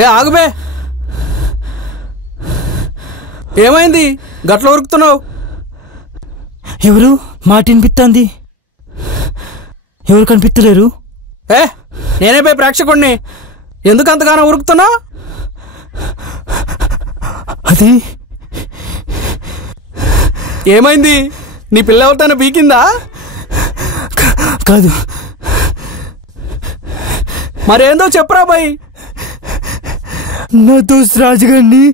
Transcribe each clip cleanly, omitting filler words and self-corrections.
ఏ ఆగుబే, ఏమైంది గట్ల ఉరుకుతున్నావు? ఎవరు మాట వినిపిస్తుంది? ఎవరు కనిపిస్తలేరు? నేనే పోయి ప్రేక్షకుడిని. ఎందుకు అంతగానో ఉరుకుతున్నావు? అది ఏమైంది? నీ పిల్ల ఎవరితోనే పీకిందా? కాదు. మరేందో చెప్పురా బాయ్. నా దోస్త్ రాజుగారిని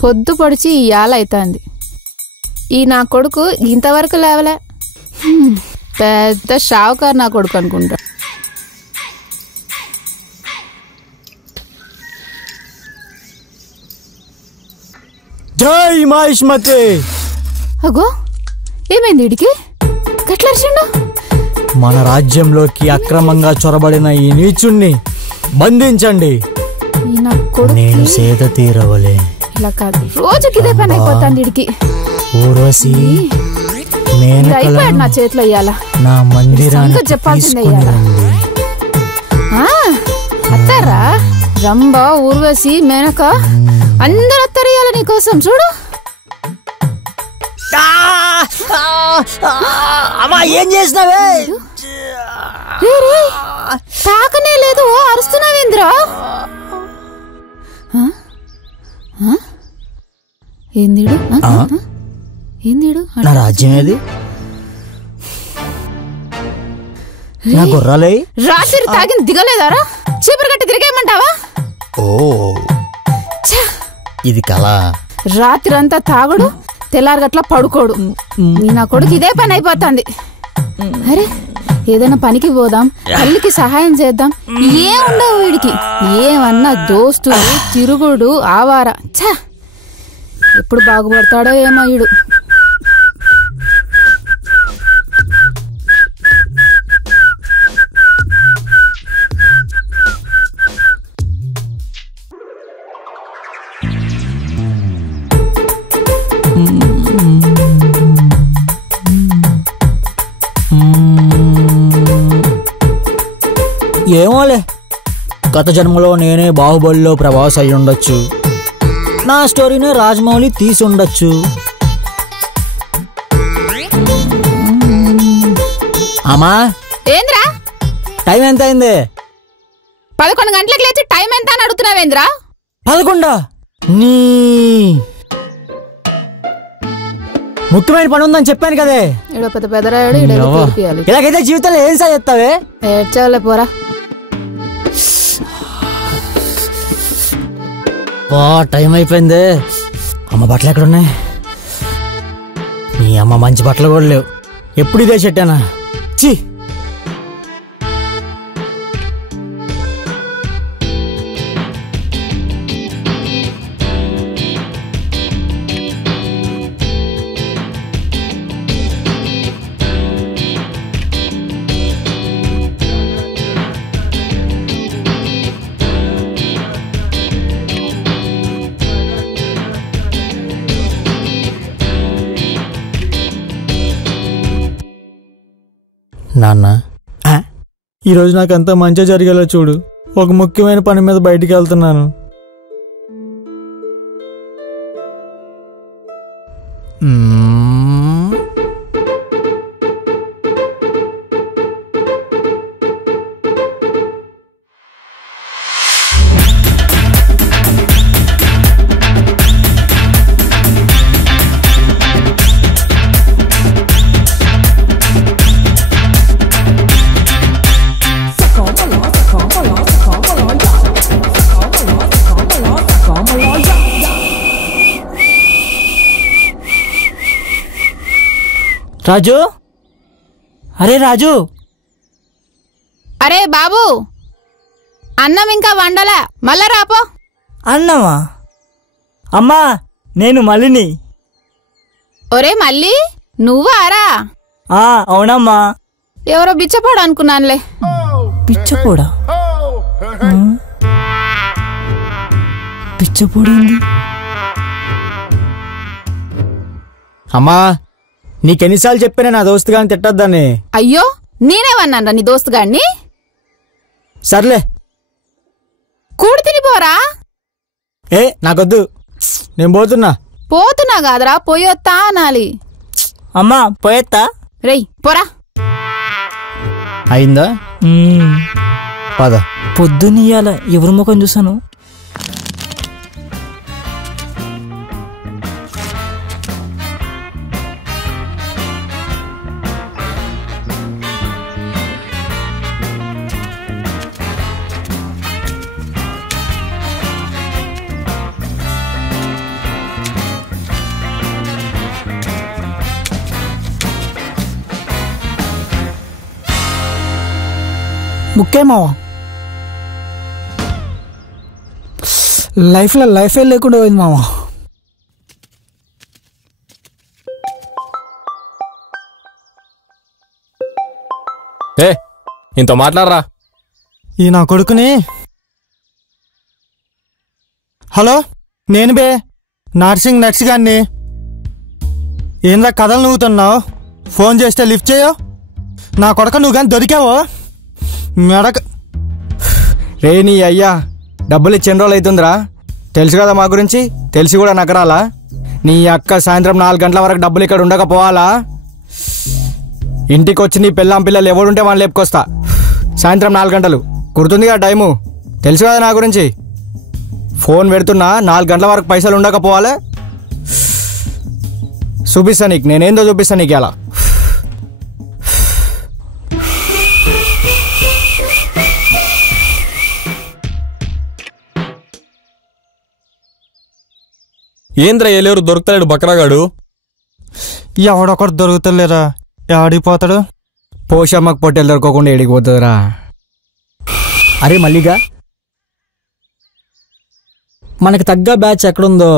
పొద్దు పొడిచి ఇయాల అవుతుంది. ఈ నా కొడుకు ఇంతవరకు లేవలే. పెద్ద షావుకారు నా కొడుకు అనుకుంటా. జై మహిష్మతి. అగో ఏమైంది వీడికి? గట్లర్చిండు. మన రాజ్యంలోకి అక్రమంగా చొరబడిన ఈ నీచుణ్ణి బంధించండి. నేను సేద తీరవలే. ఇలా కాదు, రోజుకి ఇదే పని అయిపోతాంది వీడికి. ఊర్వశి అయిపోయాడు నా చేతిలో ఇయ్యాల. నా మందిరాన్ని చెప్పాల్సిందే ఇయ్యాల. అత్తారా రంభ, ఊర్వశి, మేనక అందరూ అత్తారు ఇయ్యాల నీకోసం. చూడు అమ్మా, ఏం చేసినావే? తాకనే లేదు, అరుస్తున్నావేంద్రా? ఏందీడు? ఏందీడు? నా రాజ్యం ఏది? నా గుర్రాలే రాత్రి తాగిన దిగలేదారా? చీపురు గట్టి తిరిగేయమంటావా? ఓ ఇది కళ. రాత్రి అంతా తాగుడు, తెల్లారగట్లా పడుకోడు. నా కొడుకు ఇదే పని అయిపోతుంది. అరే ఏదైనా పనికి పోదాం, తల్లికి సహాయం చేద్దాం, ఏం ఉండవు వీడికి. ఏమన్నా దోస్తులు, తిరుగుడు, ఆవార. ఛ, ఎప్పుడు బాగుపడతాడో ఏమో వీడు. ఏమోలే, గత జన్మలో నేనే బాహుబలిలో ప్రభాస్ అయి ఉండొచ్చు. నా స్టోరీనే రాజమౌళి తీసి ఉండొచ్చు. అమ్మా ఏంద్రా టైం ఎంత అయింది? 11 గంటలకు లేచి టైం ఎంత అని అడుగుతున్నావేంద్రా? 11? నీ ముఖ్యమైన పని ఉందని చెప్పాను కదే. పెద్ద పెద్దరాడు ఇలాగైతే జీవితంలో ఏం సాధిస్తావే? ఏడ్చావులే పోరా. టైం అయిపోయింది. అమ్మ బట్టలు ఎక్కడున్నాయి? నీ అమ్మ మంచి బట్టలు కూడా లేవు. ఎప్పుడు ఇదే చెట్టానా? చి నాన్న, ఈరోజు నాకంతా మంచి జరిగేలా చూడు. ఒక ముఖ్యమైన పని మీద బయటికి వెళ్తున్నాను. రాజు, అరే రాజు. అరే బాబు, అన్నం ఇంకా వండలా, మళ్ళా రాపో. అన్నమా? అమ్మా, నేను మల్లిని. ఒరే మళ్ళీ నువ్వారా? అవునమ్మా, ఎవరో బిచ్చపోడు అనుకున్నానులే. పిచ్చపోడా? పిచ్చపోడింది. అమ్మా నీకెన్నిసార్లు చెప్పానే నా దోస్తు గాని తిట్టద్దని. అయ్యో నేనేమన్నాను నీ దోస్తు గాడిని? సర్లే కూడి తినిపోరా. నాకొద్దు, నేను పోతున్నా. పోతున్నా కాదరా, పోయొత్తా అనాలి. అమ్మా పోయేత్తా. రేయ్ పోరా. అయిందా? పద. పొద్దునియాల ఎవరి ముఖం చూసాను? ముఖ్యమావా లైఫ్లో లైఫే లేకుండా పోయింది మావా. ఇంత మాట్లాడరా. ఈ నా కొడుకుని. హలో, నేను బే నర్స్ గారిని. ఏందా కథలు నువ్వుతున్నావు? ఫోన్ చేస్తే లిఫ్ట్ చేయో. నా కొడుకు నువ్వు కానీ దొరికావో మెడక. రే నీ అయ్యా, డబ్బులు ఇచ్చిన రోజులు అవుతుందిరా. తెలుసు కదా మా గురించి, తెలిసి కూడా నగరాలా? నీ అక్క సాయంత్రం 4 గంటల వరకు డబ్బులు ఇక్కడ ఉండకపోవాలా? ఇంటికి వచ్చి నీ పిల్లం పిల్లలు ఎవడుంటే వాళ్ళు లేపుకొస్తా. సాయంత్రం 4 గంటలు గుర్తుందిగా టైము? తెలుసు కదా నా గురించి. ఫోన్ పెడుతున్నా, 4 గంటల వరకు పైసలు ఉండకపోవాలి. చూపిస్తా నీకు, నేనేందో చూపిస్తా నీకు అలా. ఏంద్రా ఏలేరు దొరుకుతాడు బక్రాగాడు? ఎవడొకడు దొరుకుతలేరా, ఆడిపోతాడు. పోషమ్మకు పొట్టెలు దొరకకుండా ఎడిగిపోతుందిరా. అరే మల్లిగా, మనకి తగ్గ బ్యాచ్ ఎక్కడుందో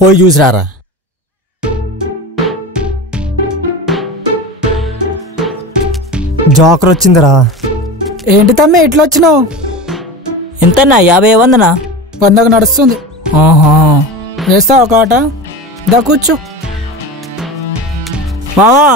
పోయి చూసిరారా. జోకర్ వచ్చిందిరా. ఏంటి తమ్మి ఎట్లా వచ్చినావు? ఎంతన్నా? 50 వందనా? 100కు నడుస్తుంది. ఆహా, వేస్తా ఒక ఆట. దా కూర్చో. మామా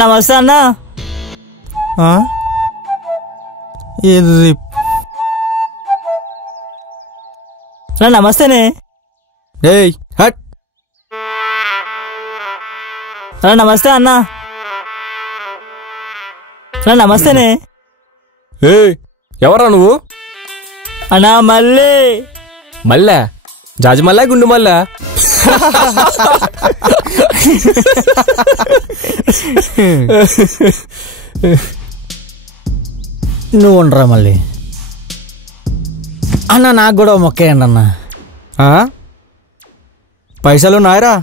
నమస్తే అన్నా. ఇది నమస్తేనే. ఏయ్ హట్. నమస్తే అన్నా. నమస్తేనే. ఏయ్ ఎవరా నువ్వు? అన్నా మళ్ళీ మళ్ళా జాజిమల్లా గుండు మళ్ళా? నువ్వు ఉండరా మళ్ళీ. అన్న నాకు కూడా మొక్కేయండి అన్న. పైసలు నాయరా?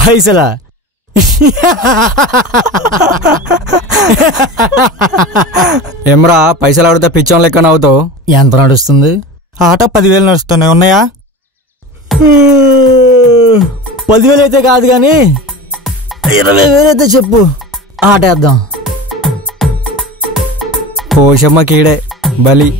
పైసలా? ఏమ్రా పైసలు ఆడితే పిచ్చోన్ లెక్క నవ్వుతావు. ఎంత నడుస్తుంది? ఆట 10,000 నడుస్తున్నాయి. ఉన్నాయా? 10,000 అయితే కాదు కానీ 20,000 అయితే చెప్పు, ఆటేద్దాం. పోషమ్మ కీడే బలి.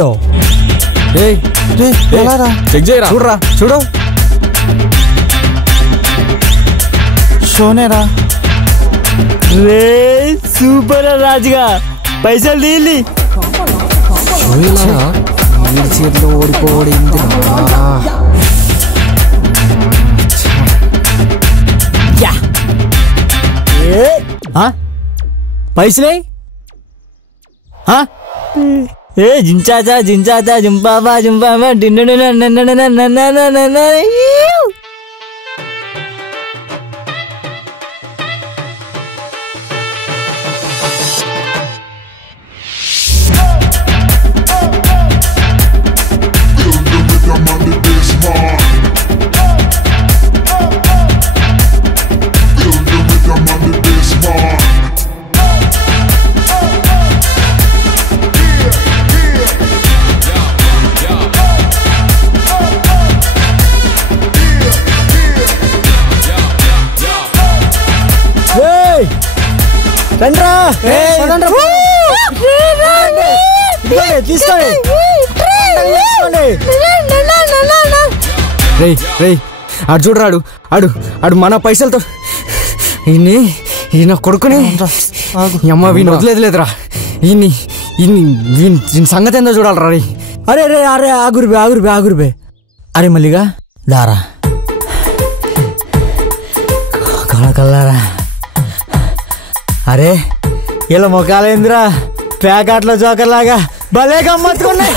షో ఏయ్ చెక్ చేయరా. చూడరా చూడు షోనేరా. రే సూపర్ రాజుగా పైసలు తీలి. చేతిలో ఓడిపోయింది. పైసలే ఏ జించాచా జించాచా జింపాబా జింపాబా డిన్ను. రేయ్ రేయ్ అడు చూడరాడు అడు అడు మన పైసలతో ఈయన కొడుకుని అమ్మ వీని వదిలేదులేదురా. ఈయన సంగతి ఏందో చూడాలరా. రే అరే రే అరే ఆగురుబే. అరే మల్లిగా దారా కళ్ళరా. అరే ఇలా మొక్కలేందిరా ప్యాకెట్లో జోకర్ లాగా భలే గమ్మత్తుకున్నాయి.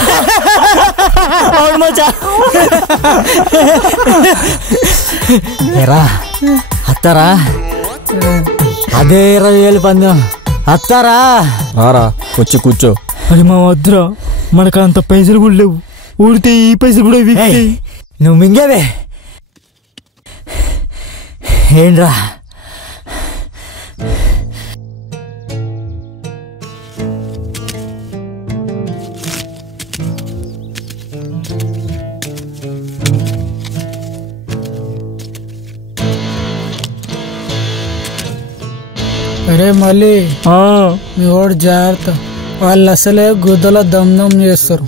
అత్తారా అదే 20,000 పందెం అత్తారా. రారా వచ్చి కూర్చో. అది మా వద్దురా మనకు అంత పైసలు కూడా లేవు. ఊడితే ఈ పైసలు కూడా నువ్వు మింగేవే ఏంట్రా. అరే మళ్ళీ మీ వాడు జాగ్రత్త, వాళ్ళు అసలే గుద్దలో దమ్ చేస్తారు.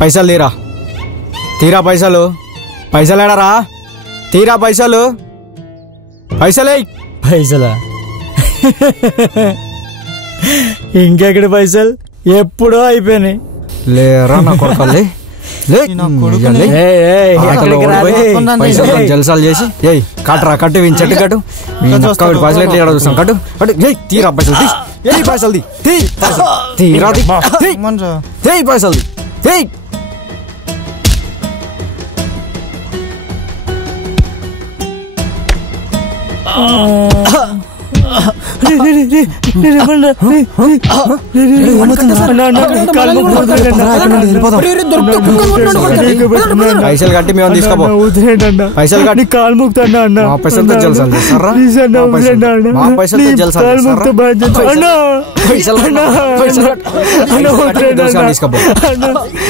పైసలు తీరా పైసలు ఏడారా తీరా పైసలా ఇంకెక్కడ పైసలు ఎప్పుడో అయిపోయినాయి. లేరా నా కొడుకల్లి జలసాలు చేసి కట్టు వీని చెట్టు కట్టు పైసలు ఎట్లా చూస్తాం కట్టు అటు తీరా పైసలు తీరా పైసలు పైసలు కట్టి మేము తీసుకోపో. పైసలు కట్టి కాలు ముక్తాను అన్న. మా పైసలతో జలసాలు చేస్తారా? మా పైసలతో జలసాలు తీసుకోపో.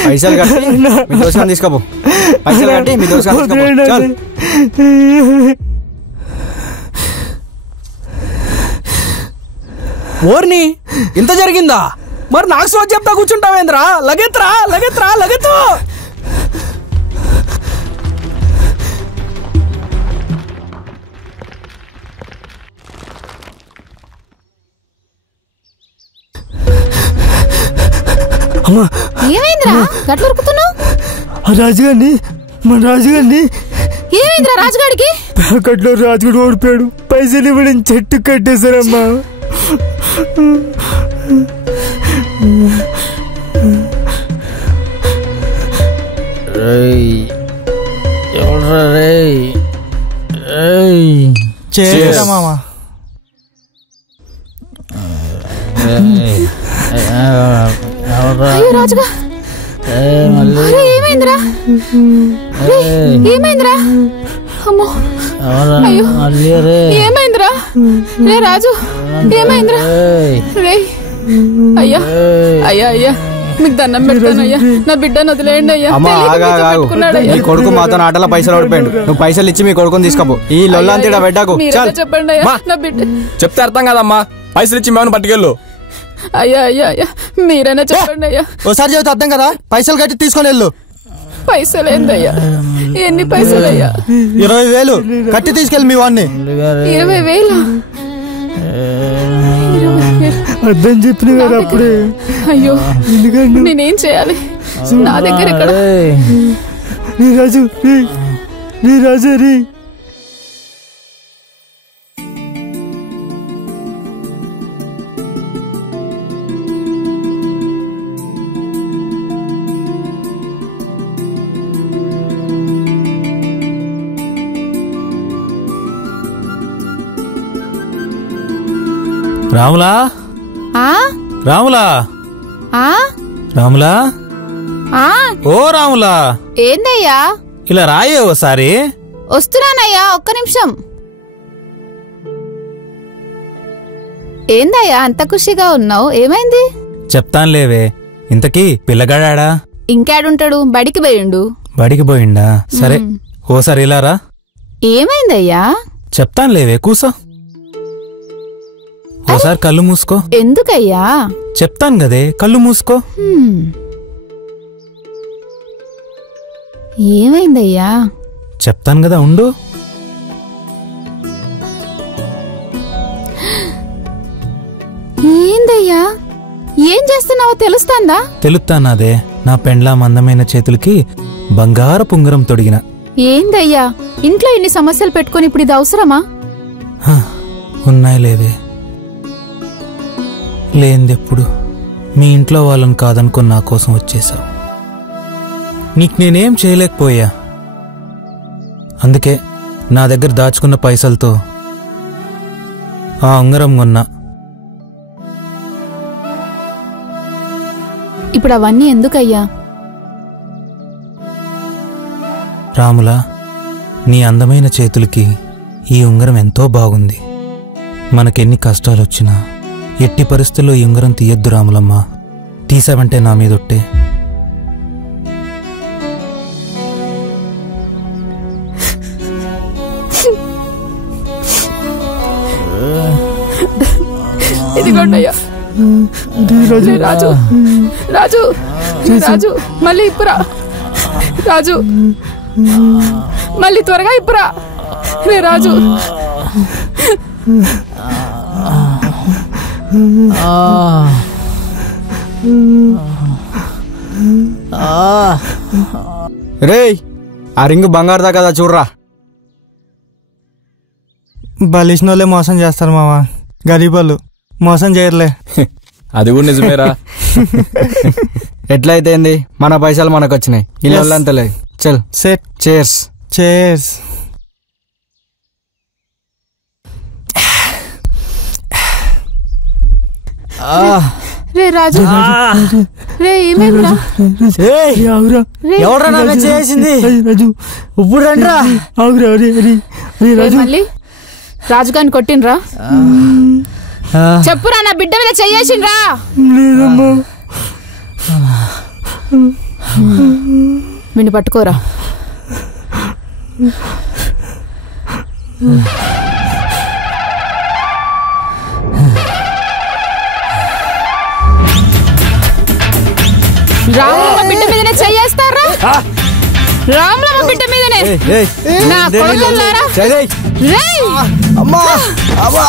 పైసలు కట్టి మీ దోసుకొని తీసుకోపో. పైసలు కట్టి మీ దోసుకొని తీసుకోపో. ఓర్ని ఇంత జరిగిందా? మరి నాకు సోచ్ చెప్తా కూర్చుంటావేంద్రా? లగెత్రా లగెత్రా లగెత్తు. ఏమైందిరా గట్ల ఉరుకుతున్నావు? రాజుగారిని మన రాజుగారిని. ఏమైందిరా రాజుగాడికి? ప్యాకెట్లో రాజుగాడు ఓడిపోయాడు. పైసలు ఇవ్వడం చెట్టు కట్టేశారమ్మా. మామా అయ్యో రాజుగా, ఏమైందిరా? ఏమైందిరా? అమ్మో అయ్యో ఏమైందిరా? రే రాజు ఏమైందిరా? రే అయ్యా అయ్యా అయ్యా మీకు దండం పెడతానయ్యా, నా బిడ్డను వదిలేయండి అయ్యా. నీ కొడుకు మాతో ఆటల పైసలు ఓడిపోయాడు. నువ్వు పైసలు ఇచ్చి మీ కొడుకుని తీసుకోపో. ఈ లొల్లంతేడా పెట్టకు. చెప్పండి అయ్యా, నా బిడ్డ చెప్తే అర్థం కదమ్మా. పైసలు ఇచ్చి మేము పట్టుకెళ్ళు. అయ్యా అయ్యా అయ్యా మీరైనా చెప్పండి అయ్యా. ఒకసారి చెబితే అర్థం కదా. పైసలు కట్టి తీసుకొని వెళ్ళు. పైసలు ఏందయ్యా? ఎన్ని పైసలు అయ్యా? 20,000 కట్టి తీసుకెళ్ళి మీ వాడిని. 20,000? అర్థం చెప్పిన కదా అప్పుడే. అయ్యో నేనేం చేయాలి? నా దగ్గర ఇక్కడ రాజు నీ రాజు రీ. రాములా రాములా రాములా ఓ రాములా, ఏందయ్యా? ఇలా రాయే ఓసారి. వస్తున్నానయ్యా, ఒక్క నిమిషం. ఏందయ్యా అంత ఖుషిగా ఉన్నావు? ఏమైంది? చెప్తానులేవే. ఇంతకీ పిల్లగాడా? ఇంకాడుంటాడు, బడికి పోయిండు. బడికి పోయిండా? సరే ఓసారి ఇలా రా. ఏమైందయ్యా? చెప్తానులేవే, కూసో. ఓసారి కళ్ళు మూసుకో. ఎందుకయ్యా? చెప్తాను గదే, కళ్ళు మూసుకో. ఏమైందయ్యా? చెప్తాను కదా, ఉండు. ఏందయ్యా? ఏం చేస్తున్నావో తెలుస్తాందా? తెలుస్తానాదే. నా పెండ్లా మందమైన చేతులకి బంగారు పుంగరం తొడిగిన. ఏందయ్యా ఇంట్లో ఇన్ని సమస్యలు పెట్టుకుని ఇప్పుడు ఇది అవసరమా? ఉన్నాయి లేవే. లేందెప్పుడు మీ ఇంట్లో వాళ్ళని కాదనుకుని నా కోసం వచ్చేసావు. నీకు నేనేం చేయలేకపోయా. అందుకే నా దగ్గర దాచుకున్న పైసలతో ఆ ఉంగరం కొన్నా. ఇప్పుడు అవన్నీ ఎందుకయ్యా? రాములా, నీ అందమైన చేతులకి ఈ ఉంగరం ఎంతో బాగుంది. మనకెన్ని కష్టాలొచ్చినా ఎట్టి పరిస్థితుల్లో ఈ ఉంగరం తీయొద్దు రాములమ్మ. తీసావంటే నా మీదొట్టే. ఇదిగోండయ్యా. రాజు రాజు రాజు మళ్ళీ ఇప్పురా. రాజు మళ్ళీ త్వరగా ఇప్పురా. రే రాజు. రేయ్, ఆ రింగు బంగారుదా కదా చూడరా. బలిసిన వాళ్ళే మోసం చేస్తారు మావా. గరీబోళ్ళు మోసం చేయర్లే. అది కూడా నిజమేరా. ఎట్లయితేంది, మన పైసలు మనకు వచ్చినాయి. ఇల్లంతలే. చల్ సెట్. చేర్స్. చేర్స్. రే రాజు. రే ఏమైందిరా? ఎవరా నాకు చేసింది? రాజు ఇప్పుడు రండిరా. మళ్ళీ రాజుగారిని కొట్టినరా? చెప్పురా, నా బిడ్డ మీద చెయ్యేసిండ్రా? విని పట్టుకోరా. రాములమ్మ బిడ్డ మీదనే చెయ్యేస్తారా? రాములమ్మ బిడ్డ మీదనే నా కొడుకులారా. రేయ్ అమ్మా అమ్మా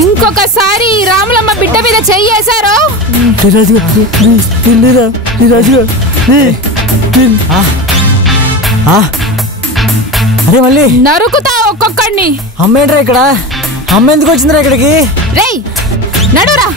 ఇంకొకసారి రాములమ్మ బిడ్డ మీద చెయ్యేశారో అరే మళ్ళీ నరుకుతా ఒక్కొక్కడిని. అమ్మ ఏంట్రా ఇక్కడ? అమ్మ ఎందుకు వచ్చిందిరా ఇక్కడికి? రేయ్ నడురా.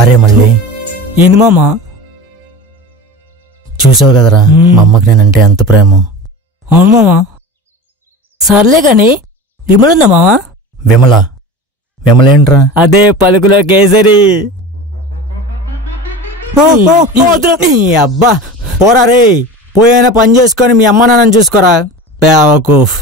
అరే మళ్ళీ ఏంది మామా? చూసావు కదరా మా అమ్మకి నేనంటే ఎంత ప్రేమ. అవును మామా. సర్లే గాని విమలుందా మామా? విమలేంట్రా? అదే పలుకులో కేసరి. అబ్బా పోరా రే, పోయినా పని చేసుకొని మీ అమ్మ నాన్నని చూసుకోరా. పేవకూఫ్.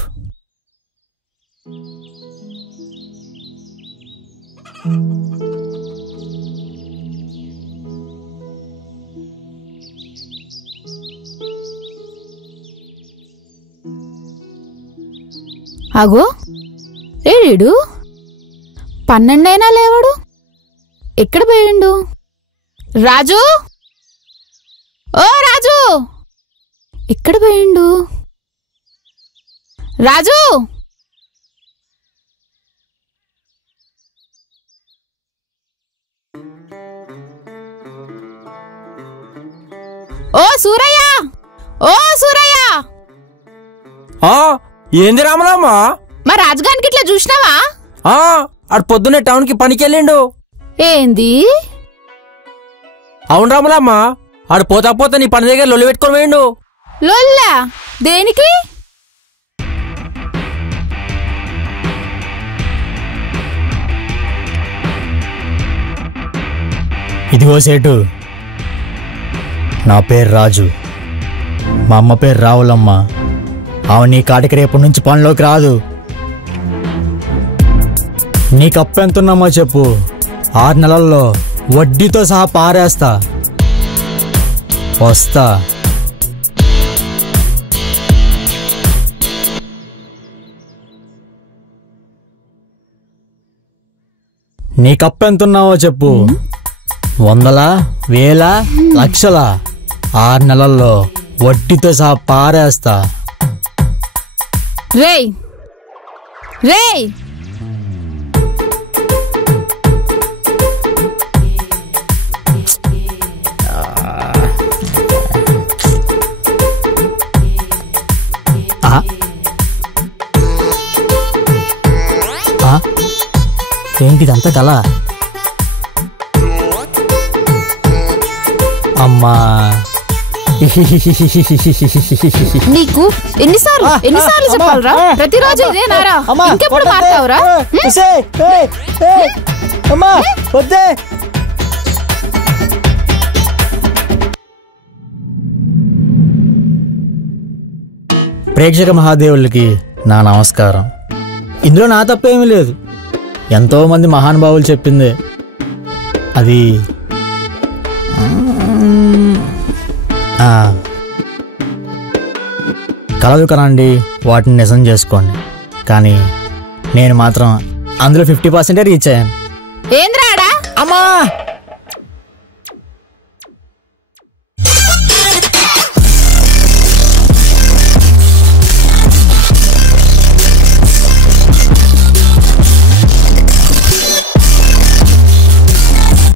అగో ఏడు 12 అయినా లేవాడు. ఎక్కడ పోయిండు? రాజు, ఓ రాజు, ఎక్కడ పోయిండు? రాజు, ఓ సూరయ్య, ఓ సూరయ్య. ఏంది రామలమ్మ? మా రాజుగానికి ఇట్లా చూసినావా? అటు పొద్దున్నే టౌన్ కి పనికి వెళ్ళిండు. ఏంది? అవును రామలమ్మ, ఆడు పోతా పోతా నీ పని దగ్గర లొల్లి పెట్టుకొని పోయిండు. లొల్లా? దేనికి? ఇదిగో సేటు, నా పేరు రాజు, మా అమ్మ పేరు రావులమ్మ. ఆమె నీ కాటికి రేపటి నుంచి పనిలోకి రాదు. నీకు అప్పు ఎంతున్నామో చెప్పు, 6 నెలల్లో వడ్డీతో సహా పారేస్తా. వస్తా. నీకు అప్పు ఎంతున్నావో చెప్పు, 100, 1000, లక్షల. 6 నెలల్లో వడ్డీతో సహా పారేస్తా. రేయ్ రేయ్, ఏంటిదంతా కల? అమ్మా నీకు ఎన్నిసార్లు చెప్పాలరా? ప్రతిరోజు ఇదేనారా? ఇంకెప్పుడు మారుతావురా? ప్రేక్షక మహాదేవులకి నా నమస్కారం. ఇందులో నా తప్పేమీ లేదు. ఎంతో మంది మహానుభావులు చెప్పిందే. అది కలలు కనండి, వాటిని నిజం చేసుకోండి. కానీ నేను మాత్రం అందులో 50% రీచ్ అయ్యాను. ఏంద్రాడా? అమ్మా